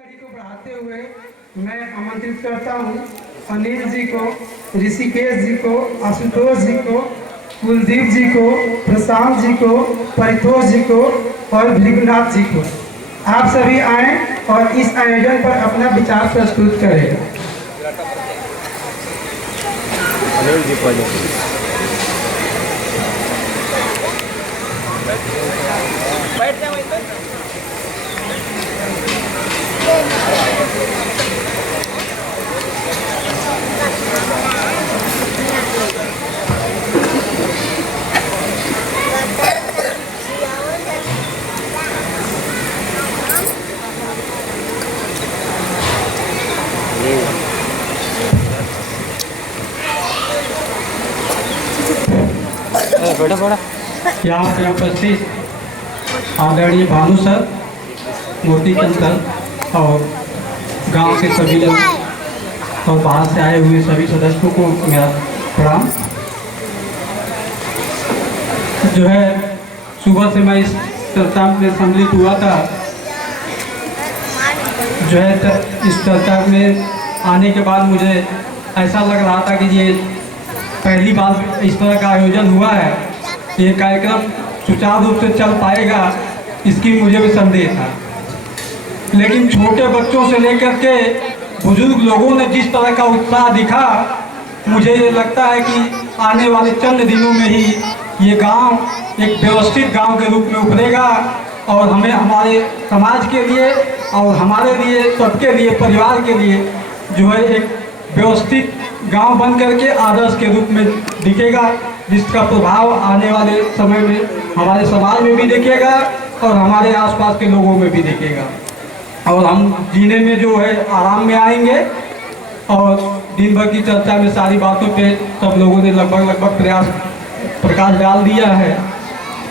कड़ी को बढ़ाते हुए मैं आमंत्रित करता हूं अनिल जी को, ऋषिकेश जी को, आशुतोष जी को, कुलदीप जी को, प्रशांत जी को, परितोष जी को और भृगुनाथ जी को। आप सभी आए और इस आयोजन पर अपना विचार प्रस्तुत करें। यहाँ पे उपस्थित आदरणीय भानु सर, मूर्ति चंद सर और गांव के सभी लोग और बाहर से आए हुए सभी सदस्यों को मेरा प्रणाम। जो है सुबह से मैं इस चर्चा में सम्मिलित हुआ था। जो है इस चर्चा में आने के बाद मुझे ऐसा लग रहा था कि ये पहली बार इस तरह का आयोजन हुआ है, ये कार्यक्रम सुचारू रूप से चल पाएगा इसकी मुझे भी संदेह था। लेकिन छोटे बच्चों से लेकर के बुजुर्ग लोगों ने जिस तरह का उत्साह दिखा, मुझे ये लगता है कि आने वाले चंद दिनों में ही ये गांव एक व्यवस्थित गांव के रूप में उभरेगा और हमें हमारे समाज के लिए और हमारे लिए, सबके लिए, परिवार के लिए जो है एक व्यवस्थित गांव बन करके आदर्श के रूप में दिखेगा, जिसका प्रभाव आने वाले समय में हमारे समाज में भी दिखेगा और हमारे आसपास के लोगों में भी दिखेगा और हम जीने में जो है आराम में आएंगे। और दिन भर की चर्चा में सारी बातों पे सब लोगों ने लगभग प्रकाश डाल दिया है।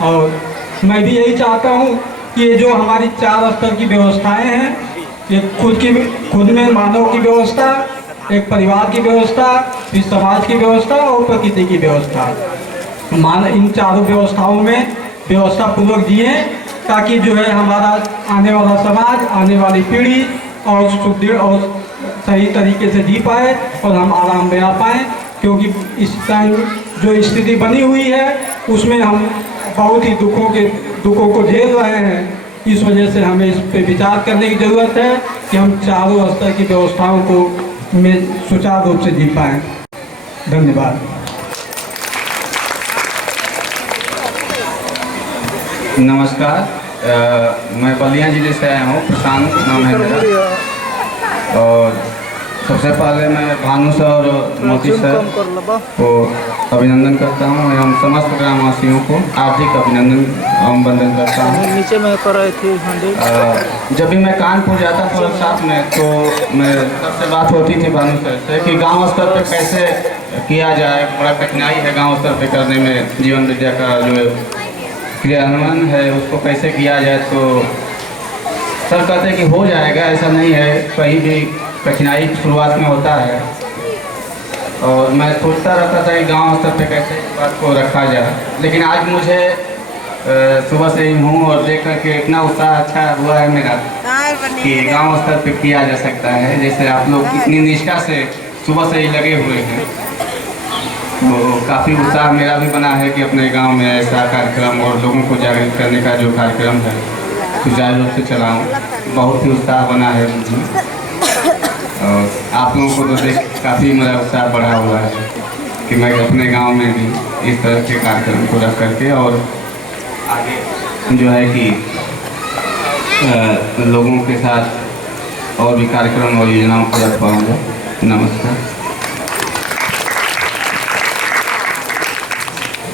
और मैं भी यही चाहता हूँ कि ये जो हमारी 4 स्तर की व्यवस्थाएं हैं, ये खुद में मानव की व्यवस्था, एक परिवार की व्यवस्था, फिर समाज की व्यवस्था और प्रकृति की व्यवस्था, इन चारों व्यवस्थाओं में व्यवस्था पूर्वक जिए, ताकि जो है हमारा आने वाला समाज, आने वाली पीढ़ी और सुदृढ़ और सही तरीके से जी पाए और हम आराम में आ पाएँ। क्योंकि इस टाइम जो स्थिति बनी हुई है उसमें हम बहुत ही दुखों को झेल रहे हैं। इस वजह से हमें इस पर विचार करने की ज़रूरत है कि हम चारों स्तर की व्यवस्थाओं को में सुचारू रूप से जी पाएँ। धन्यवाद। नमस्कार, मैं बलिया जिले से आया हूँ, प्रशांत नाम है मेरा। और सबसे पहले मैं भानु सर और मोती सर को अभिनंदन करता हूँ एवं समस्त ग्रामवासियों को हार्दिक अभिनंदन एवं वंदन करता हूँ। नीचे में कर रहे थे जब भी मैं कानपुर जाता था वर्कशॉप में, तो मैं सबसे बात होती थी भानु सर से कि गांव स्तर पे कैसे किया जाए। बड़ा कठिनाई है गांव स्तर पे करने में, जीवन विद्या का जो क्रियान्वयन है उसको कैसे किया जाए। तो सर कहते कि हो जाएगा, ऐसा नहीं है, कहीं भी कठिनाई शुरुआत में होता है। और मैं सोचता रहता था कि गांव स्तर पे कैसे इस बात को रखा जाए। लेकिन आज मुझे सुबह से ही हूँ और देख करके इतना उत्साह अच्छा हुआ है मेरा कि गांव स्तर पे किया जा सकता है। जैसे आप लोग इतनी निष्ठा से सुबह से ही लगे हुए हैं, तो काफ़ी उत्साह मेरा भी बना है कि अपने गांव में ऐसा कार्यक्रम और लोगों को जागरूक करने का जो कार्यक्रम है सुचारू रूप से चलाऊँ। बहुत ही उत्साह बना है मुझे और आप लोगों को तो देख काफ़ी मेरा उत्साह बढ़ा हुआ है कि मैं अपने गांव में भी इस तरह के कार्यक्रम को रख करके और आगे जो है कि लोगों के साथ और भी कार्यक्रम और योजनाओं को रख पाऊँगा।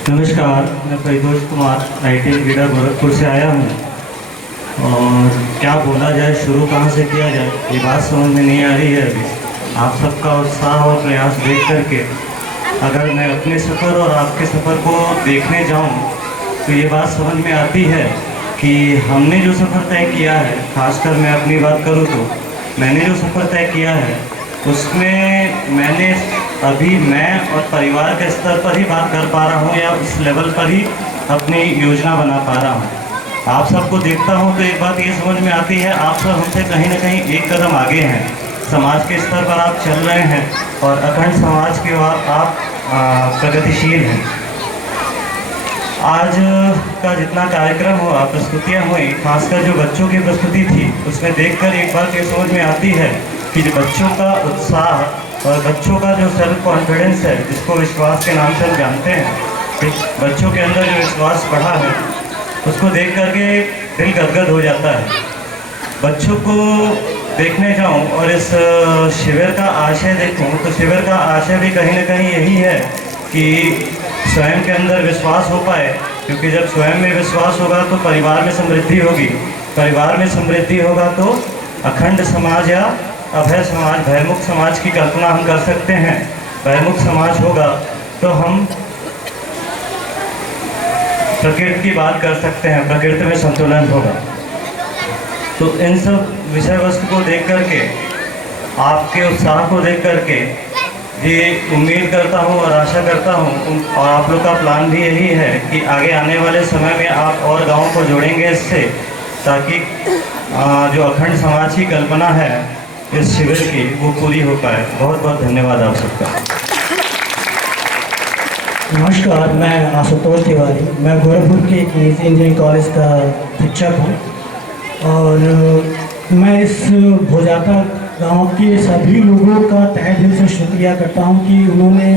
नमस्कार, मैं परितोष कुमार ITI लीडर गोरखपुर से आया हूँ। और क्या बोला जाए, शुरू कहाँ से किया जाए, ये बात समझ में नहीं आ रही है। अभी आप सबका उत्साह और प्रयास देख करके अगर मैं अपने सफ़र और आपके सफ़र को देखने जाऊँ तो ये बात समझ में आती है कि हमने जो सफ़र तय किया है, खासकर मैं अपनी बात करूँ तो मैंने जो सफ़र तय किया है उसमें मैंने अभी मैं और परिवार के स्तर पर ही बात कर पा रहा हूँ या उस लेवल पर ही अपनी योजना बना पा रहा हूँ। आप सबको देखता हूँ तो एक बात ये समझ में आती है, आप सब हमसे कहीं ना कहीं एक कदम आगे हैं। समाज के स्तर पर आप चल रहे हैं और अखंड समाज के बाद आप प्रगतिशील हैं। आज का जितना कार्यक्रम हुआ, प्रस्तुतियाँ हुई, खासकर जो बच्चों की प्रस्तुति थी, उसमें देखकर एक बात ये समझ में आती है कि जो बच्चों का उत्साह और बच्चों का जो सेल्फ कॉन्फिडेंस है, जिसको विश्वास के नाम से हम जानते हैं, कि बच्चों के अंदर जो विश्वास बढ़ा है, उसको देख करके दिल गदगद हो जाता है। बच्चों को देखने जाऊं और इस शिविर का आशय देखूं तो शिविर का आशय भी कहीं ना कहीं यही है कि स्वयं के अंदर विश्वास हो पाए, क्योंकि जब स्वयं में विश्वास होगा तो परिवार में समृद्धि होगी, परिवार में समृद्धि होगा तो अखंड समाज या अभय समाज, भयमुक्त समाज की कल्पना हम कर सकते हैं। भयमुक्त समाज होगा तो हम प्रकृति की बात कर सकते हैं, प्रकृति में संतुलन होगा। तो इन सब विषय वस्तु को देख करके, आपके उत्साह को देख करके ये उम्मीद करता हूँ और आशा करता हूँ, और आप लोग का प्लान भी यही है कि आगे आने वाले समय में आप और गाँव को जोड़ेंगे इससे, ताकि जो अखंड समाज की कल्पना है इस शिविर की वो पूरी हो पाए। बहुत बहुत धन्यवाद आप सबका। नमस्कार, मैं आशुतोष तिवारी, मैं गोरखपुर के एक निजी इंजीनियरिंग कॉलेज का शिक्षक हूँ और मैं इस भोजाता गांव के सभी लोगों का तहे दिल से शुक्रिया करता हूँ कि उन्होंने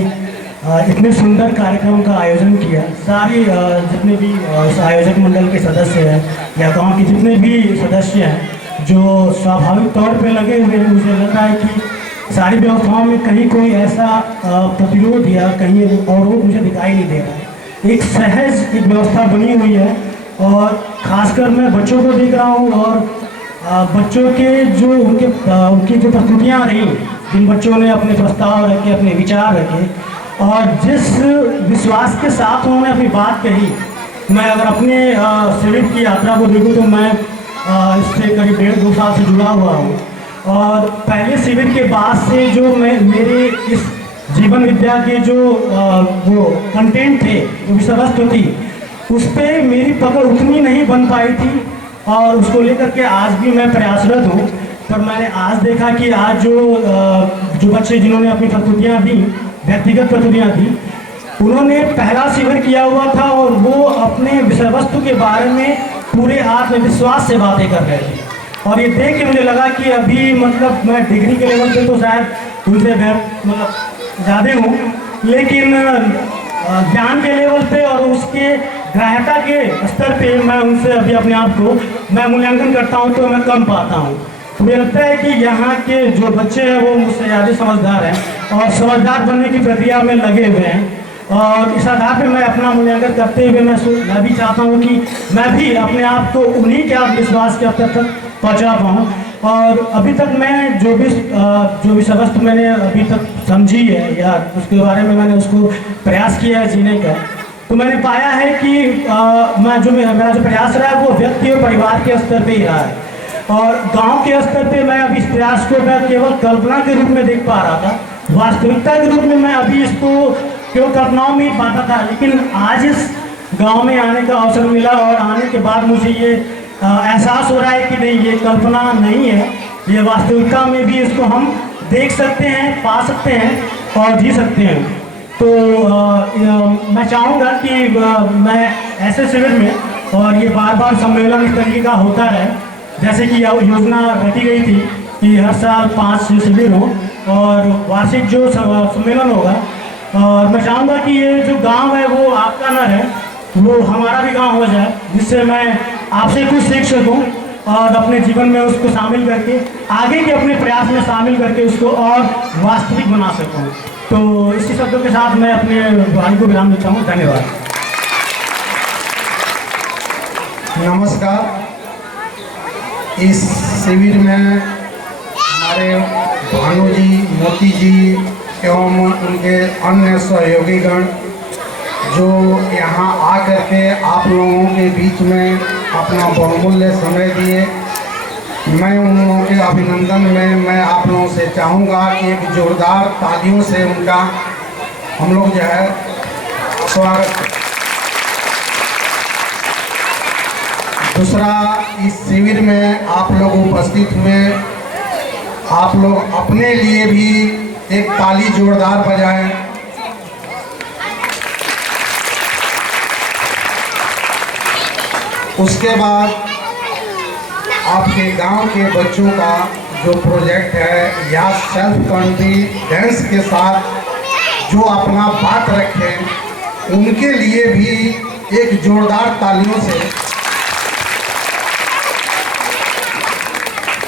इतने सुंदर कार्यक्रम का आयोजन किया। सारे जितने भी इस आयोजक मंडल के सदस्य हैं या गांव के जितने भी सदस्य हैं जो स्वाभाविक तौर पे लगे हुए हैं, मुझे लग रहा है कि सारी व्यवस्थाओं में कहीं कोई ऐसा प्रतिरोध या कहीं अवरोध मुझे दिखाई नहीं दे रहा है। एक सहज एक व्यवस्था बनी हुई है और ख़ासकर मैं बच्चों को देख रहा हूँ और बच्चों के जो उनकी जो प्रस्तुतियाँ रही, जिन बच्चों ने अपने प्रस्ताव रखे, अपने विचार रखे और जिस विश्वास के साथ उन्होंने अपनी बात कही, मैं अगर अपने शिविर की यात्रा को देखूँ तो मैं इससे करीब 1.5-2 साल से जुड़ा हुआ हूँ और पहले शिविर के बाद से जो मेरे इस जीवन विद्या के जो वो कंटेंट थे, जो विषय वस्तु थी, उस पर मेरी पकड़ उतनी नहीं बन पाई थी और उसको लेकर के आज भी मैं प्रयासरत हूँ। पर मैंने आज देखा कि आज जो बच्चे जिन्होंने अपनी प्रस्तुतियाँ दी, व्यक्तिगत प्रस्तुतियाँ दी, उन्होंने पहला शिविर किया हुआ था और वो अपने विषय वस्तु के बारे में पूरे आत्मविश्वास से बातें कर रहे थे और ये देख के मुझे लगा कि अभी मतलब मैं डिग्री के लेवल पे तो शायद उनसे मतलब ज़्यादा हूँ, लेकिन ज्ञान के लेवल पे और उसके ग्राह्यता के स्तर पे मैं उनसे अभी अपने आप को मैं मूल्यांकन करता हूँ तो मैं कम पाता हूँ। मुझे लगता है कि यहाँ के जो बच्चे हैं वो मुझसे ज़्यादा समझदार हैं और समझदार बनने की प्रक्रिया में लगे हुए हैं और इस आधार पे मैं अपना मूल्यांकन करते हुए मैं भी चाहता हूँ कि मैं भी अपने आप को उन्हीं के आत्मविश्वास के स्तर तक पहुँचा पाऊँ। और अभी तक मैं जो भी सबस्त मैंने अभी तक समझी है या उसके बारे में मैंने उसको प्रयास किया है जीने का, तो मैंने पाया है कि मेरा जो प्रयास रहा है वो व्यक्ति और परिवार के स्तर पे ही रहा है और गांव के स्तर पे मैं अभी इस प्रयास को मैं केवल कल्पना के रूप में देख पा रहा था, वास्तविकता के रूप में मैं अभी इसको केवल कल्पनाओं में ही पाता था। लेकिन आज इस गांव में आने का अवसर मिला और आने के बाद मुझे ये एहसास हो रहा है कि नहीं, ये कल्पना नहीं है, ये वास्तविकता में भी इसको हम देख सकते हैं, पा सकते हैं और जी सकते हैं। तो मैं चाहूँगा कि मैं ऐसे शिविर में और ये बार बार सम्मेलन इस तरीके का होता रहे, जैसे कि योजना रखी गई थी कि हर साल 5 शिविर हों और वार्षिक जो सम्मेलन होगा। और मैं चाहूँगा कि ये जो गांव है वो आपका न रहे, वो हमारा भी गांव हो जाए, जिससे मैं आपसे कुछ सीख सकूँ और अपने जीवन में उसको शामिल करके आगे के अपने प्रयास में शामिल करके उसको और वास्तविक बना सकूँ। तो इसी शब्दों के साथ मैं अपने वाणी को विराम देता हूँ। धन्यवाद। नमस्कार। इस शिविर में हमारे भानु जी, मोती जी एवं उनके अन्य सहयोगीगण जो यहाँ आकर के आप लोगों के बीच में अपना बहुमूल्य समय दिए, मैं उन लोगों के अभिनंदन में मैं आप लोगों से चाहूँगा कि एक जोरदार तालियों से उनका हम लोग जो है स्वागत। दूसरा, इस शिविर में आप लोग उपस्थित हुए, आप लोग अपने लिए भी एक ताली जोरदार बजाएं। उसके बाद आपके गांव के बच्चों का जो प्रोजेक्ट है या सेल्फ कॉन्फिडेंस के साथ जो अपना बात रखें, उनके लिए भी एक जोरदार तालियों से।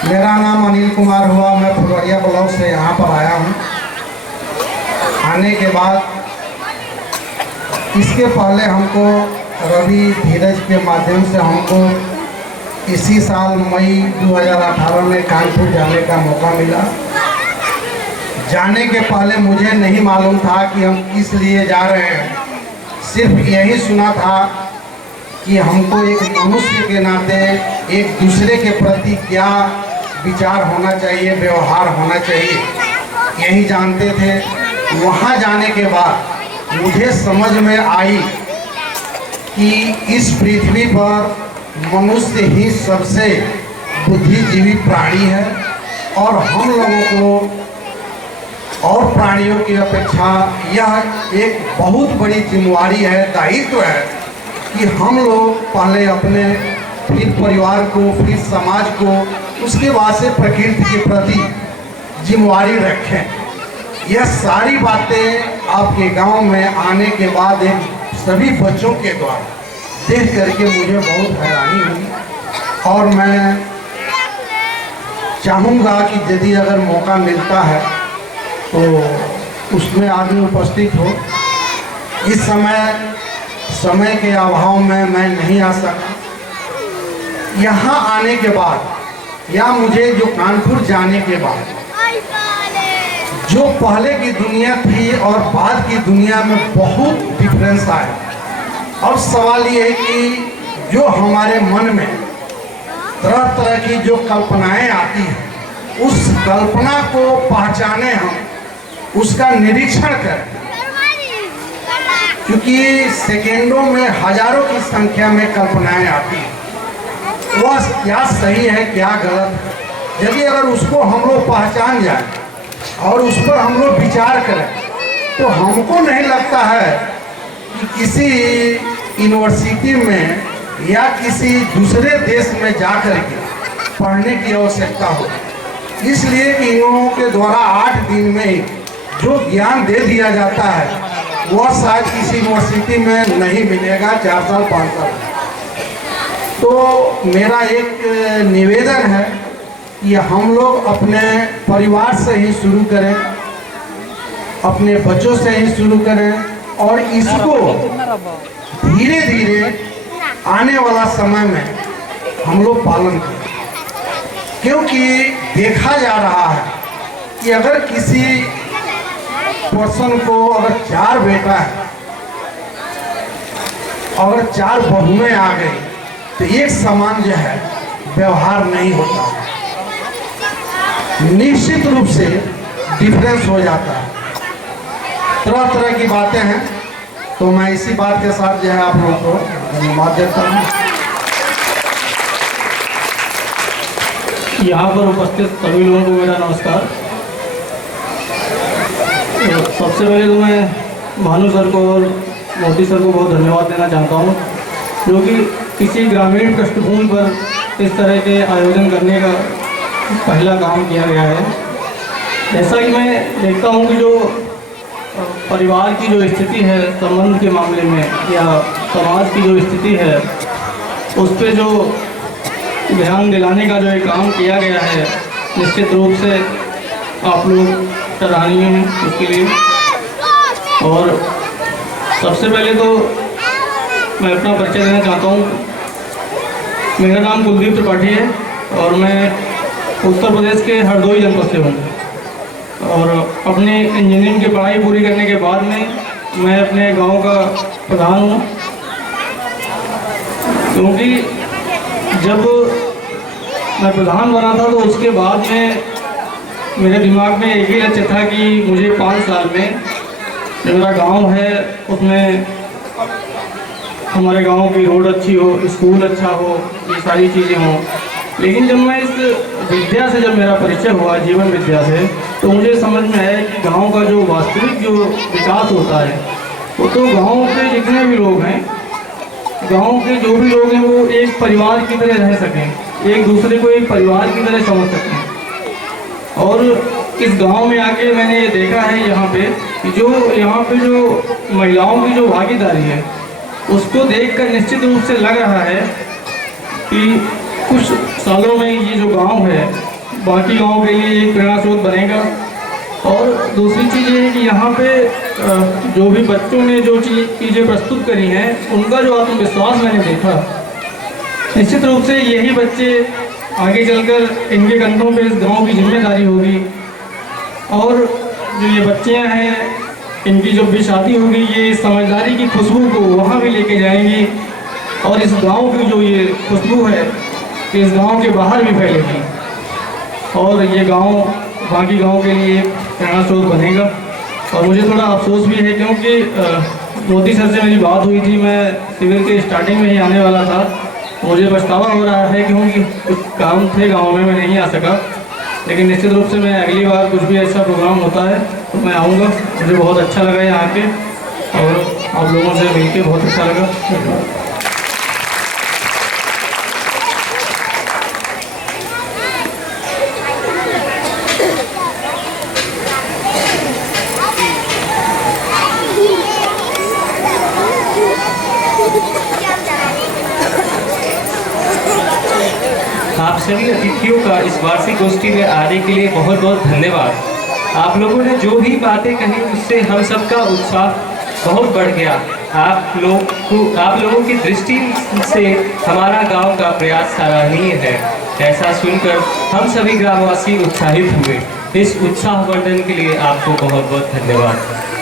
मेरा नाम अनिल कुमार हुआ, मैं फुलवरिया ब्लॉक से यहाँ पर आया हूँ। आने के बाद इसके पहले हमको रवि धीरज के माध्यम से हमको इसी साल मई 2018 में कानपुर जाने का मौका मिला। जाने के पहले मुझे नहीं मालूम था कि हम किस लिए जा रहे हैं, सिर्फ यही सुना था कि हमको एक मनुष्य के नाते एक दूसरे के प्रति क्या विचार होना चाहिए, व्यवहार होना चाहिए, यही जानते थे। वहाँ जाने के बाद मुझे समझ में आई कि इस पृथ्वी पर मनुष्य ही सबसे बुद्धिजीवी प्राणी है और हम लोगों को और प्राणियों की अपेक्षा यह एक बहुत बड़ी जिम्मेवारी है, दायित्व है कि हम लोग पहले अपने, फिर परिवार को, फिर समाज को, उसके बाद से प्रकृति के प्रति जिम्मेवारी रखें। यह सारी बातें आपके गांव में आने के बाद एक सभी बच्चों के द्वारा देख करके मुझे बहुत हैरानी हुई और मैं चाहूँगा कि यदि अगर मौका मिलता है तो उसमें आदमी उपस्थित हो। इस समय के अभाव में मैं नहीं आ सका। यहाँ आने के बाद या मुझे जो कानपुर जाने के बाद जो पहले की दुनिया थी और बाद की दुनिया में बहुत डिफरेंस आया। अब सवाल ये है कि जो हमारे मन में तरह तरह की जो कल्पनाएं आती हैं, उस कल्पना को पहचाने, हम उसका निरीक्षण करें, क्योंकि सेकेंडों में हजारों की संख्या में कल्पनाएं आती हैं। वह क्या सही है, क्या गलत है, यदि अगर उसको हम लोग पहचान जाए और उस पर हम लोग विचार करें तो हमको नहीं लगता है कि किसी यूनिवर्सिटी में या किसी दूसरे देश में जाकर के पढ़ने की आवश्यकता हो। इसलिए कि इन लोगों के द्वारा 8 दिन में ही जो ज्ञान दे दिया जाता है वह शायद किसी यूनिवर्सिटी में नहीं मिलेगा 4 साल 5 साल। तो मेरा एक निवेदन है कि हम लोग अपने परिवार से ही शुरू करें, अपने बच्चों से ही शुरू करें और इसको धीरे धीरे आने वाला समय में हम लोग पालन करें। क्योंकि देखा जा रहा है कि अगर किसी पर्सन को अगर 4 बेटा है, अगर 4 बहुएं आ गई तो एक समान जो है व्यवहार नहीं होता है, निश्चित रूप से डिफरेंस हो जाता है। तरह तरह की बातें हैं। तो मैं इसी बात के साथ जो है आप लोगों को धन्यवाद देता हूँ। यहाँ पर उपस्थित सभी लोगों को मेरा नमस्कार। तो सबसे पहले तो मैं भानु सर को और मोदी सर को बहुत धन्यवाद देना चाहता हूँ, जो कि किसी ग्रामीण पृष्ठभूमि पर इस तरह के आयोजन करने का पहला काम किया गया है। जैसा कि मैं देखता हूँ कि जो परिवार की जो स्थिति है संबंध के मामले में या समाज की जो स्थिति है उस पर जो ध्यान दिलाने का जो एक काम किया गया है, निश्चित रूप से आप लोग सराहनीय हैं उसके लिए। और सबसे पहले तो मैं अपना परिचय देना चाहता हूँ। मेरा नाम कुलदीप त्रिपाठी है और मैं उत्तर प्रदेश के हरदोई जनपद से हूँ। और अपनी इंजीनियरिंग की पढ़ाई पूरी करने के बाद में मैं अपने गांव का प्रधान हूँ, क्योंकि जब मैं प्रधान बना था तो उसके बाद में मेरे दिमाग में एक ही लक्ष्य था कि मुझे 5 साल में जो मेरा गांव है उसमें हमारे गांव की रोड अच्छी हो, स्कूल अच्छा हो, ये सारी चीज़ें हों। लेकिन जब मैं इस विद्या से जब मेरा परिचय हुआ, जीवन विद्या से, तो मुझे समझ में आया कि गांव का जो वास्तविक जो विकास होता है वो तो गांव के जितने भी लोग हैं, गांव के जो भी लोग हैं वो एक परिवार की तरह रह सकें, एक दूसरे को एक परिवार की तरह समझ सकें। और इस गांव में आके मैंने ये देखा है यहाँ पे कि जो यहाँ पे जो महिलाओं की जो भागीदारी है उसको देखकर निश्चित रूप से लग रहा है कि कुछ सालों में ये जो गांव है बाकी गांव के लिए एक प्रेरणा स्रोत बनेगा। और दूसरी चीज़ ये है कि यहाँ पे जो भी बच्चों ने जो चीज़ें प्रस्तुत करी हैं उनका जो आत्मविश्वास मैंने देखा, निश्चित रूप से यही बच्चे आगे चलकर इनके कंधों पे इस गांव की जिम्मेदारी होगी। और जो ये बच्चियाँ हैं इनकी जब भी शादी होगी ये समझदारी की खुशबू को वहाँ भी लेके जाएंगी और इस गांव की जो ये खुशबू है इस गांव के बाहर भी फैलेगी और ये गांव बाकी गांव के लिए प्रेरणा स्रोत बनेगा। और मुझे थोड़ा अफसोस भी है क्योंकि मोदी सर से मेरी बात हुई थी, मैं सिविल के स्टार्टिंग में ही आने वाला था। मुझे पछतावा हो रहा है क्योंकि कुछ काम थे गांव में, मैं नहीं आ सका। लेकिन निश्चित रूप से मैं अगली बार कुछ भी ऐसा प्रोग्राम होता है तो मैं आऊँगा। मुझे बहुत अच्छा लगा यहाँ आके और आप लोगों से मिल के बहुत अच्छा लगा। आप सभी अतिथियों का इस वार्षिक गोष्ठी में आने के लिए बहुत बहुत धन्यवाद। आप लोगों ने जो भी बातें कही उससे हम सबका उत्साह बहुत बढ़ गया। आप लोगों की दृष्टि से हमारा गांव का प्रयास सराहनीय है। ऐसा सुनकर हम सभी ग्रामवासी उत्साहित हुए। इस उत्साहवर्धन के लिए आपको बहुत बहुत धन्यवाद।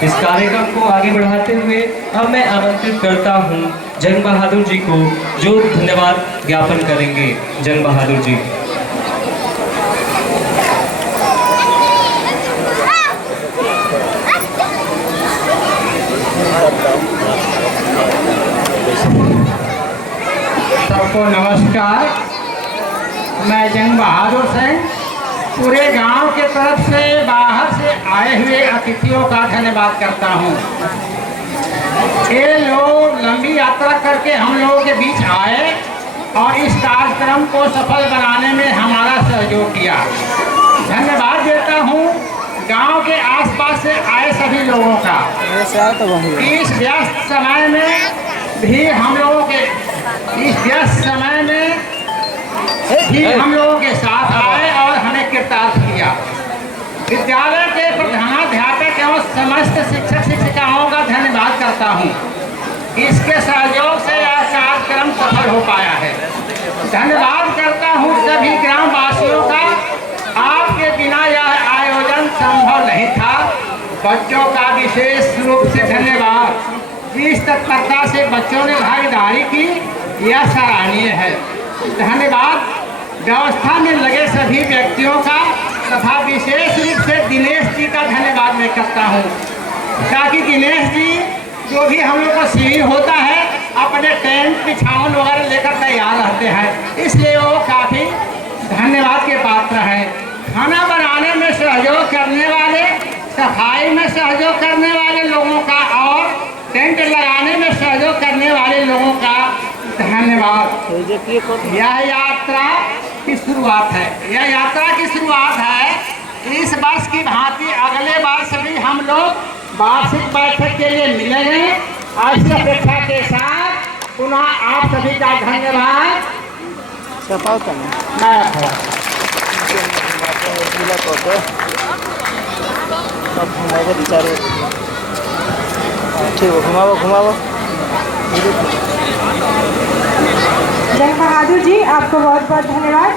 इस कार्यक्रम को आगे बढ़ाते हुए अब मैं आमंत्रित करता हूं जंग बहादुर जी को, जो धन्यवाद ज्ञापन करेंगे। जंग बहादुर जी। सबको नमस्कार। मैं जंग बहादुर सिंह पूरे गांव के तरफ से बाहर से आए हुए अतिथियों का धन्यवाद करता हूं। ये लोग लंबी यात्रा करके हम लोगों के बीच आए और इस कार्यक्रम को सफल बनाने में हमारा सहयोग किया। धन्यवाद देता हूं गांव के आसपास से आए सभी लोगों का। इस व्यस्त समय में भी हम लोगों के साथ आए और हमें कृतार्थ किया। विद्यालय के प्रधानाध्यापक एवं समस्त शिक्षक शिक्षिकाओं का धन्यवाद करता हूं। इसके सहयोग से यह कार्यक्रम सफल हो पाया है। धन्यवाद करता हूं सभी ग्रामवासियों का। आपके बिना यह आयोजन संभव नहीं था। बच्चों का विशेष रूप से धन्यवाद। जिस तत्परता से बच्चों ने भागीदारी की यह सराहनीय है। धन्यवाद व्यवस्था में लगे सभी व्यक्तियों का तथा विशेष रूप से दिनेश जी का धन्यवाद मैं करता हूँ, ताकि दिनेश जी जो भी हम लोग को शिविर होता है अपने टेंट बिछावन वगैरह लेकर तैयार रहते हैं, इसलिए वो काफ़ी धन्यवाद के पात्र हैं। खाना बनाने में सहयोग करने वाले, सफाई में सहयोग करने वाले लोगों का और टेंट लगाने में सहयोग करने वाले लोगों का धन्यवाद। यह यात्रा की शुरुआत है। यह यात्रा की शुरुआत है। इस वर्ष की भांति अगले वर्ष भी हम लोग वार्षिक बैठक के लिए मिलेंगे। ऐसी अपेक्षा के साथ पुनः आप सभी का धन्यवाद। जंग बहादुर जी, आपको बहुत बहुत धन्यवाद।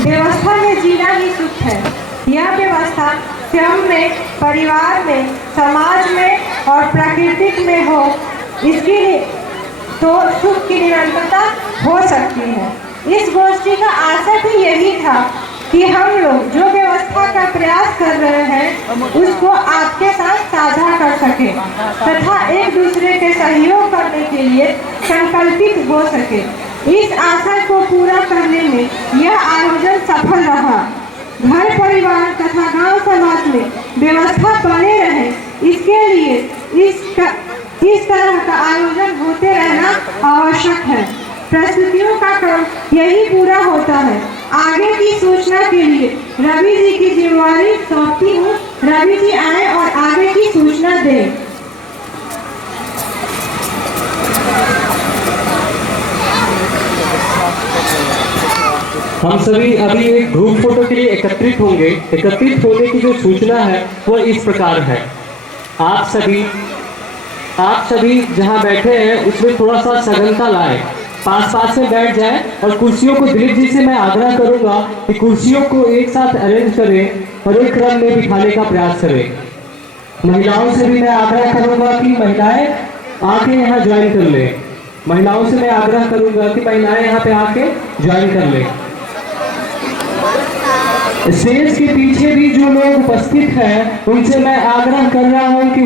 व्यवस्था में जीना ही सुख है। यह व्यवस्था स्वयं में, परिवार में, समाज में और प्राकृतिक में हो, इसकी तो सुख की निरंतरता हो सकती है। इस गोष्ठी का आशय भी यही था कि हम लोग जो व्यवस्था का प्रयास कर रहे हैं उसको आपके साथ साझा कर सके तथा एक दूसरे के सहयोग करने के लिए संकल्पित हो सके। इस आशय को पूरा करने में यह आयोजन सफल रहा। घर परिवार तथा गांव समाज में व्यवस्था बने रहे, इसके लिए इस तरह का आयोजन होते रहना आवश्यक है। प्रस्तुतियों का क्रम यही पूरा होता है। आगे की सूचना के लिए रवि जी की जिम्मेवारी सौंपती हूँ। रवि जी आए और आगे की सूचना दें। हम सभी अभी एक ग्रुप फोटो के लिए एकत्रित होंगे। एकत्रित होने की जो सूचना है वो इस प्रकार है। आप सभी जहां बैठे हैं उसमें थोड़ा सा सघनता लाए, पास से बैठ जाए और कुर्सियों को दिलीप जी से मैं आग्रह करूंगा कि कुर्सियों को एक साथ अरेंज करें और एक क्रम में बिठाने का प्रयास करें। महिलाओं से भी मैं आग्रह करूंगा कि महिलाएं आके यहाँ ज्वाइन कर ले। महिलाओं से मैं आग्रह करूंगा कि महिलाएं यहाँ पे आके ज्वाइन कर ले। स्टेज के पीछे भी जो लोग उपस्थित हैं उनसे मैं आग्रह कर रहा हूँ कि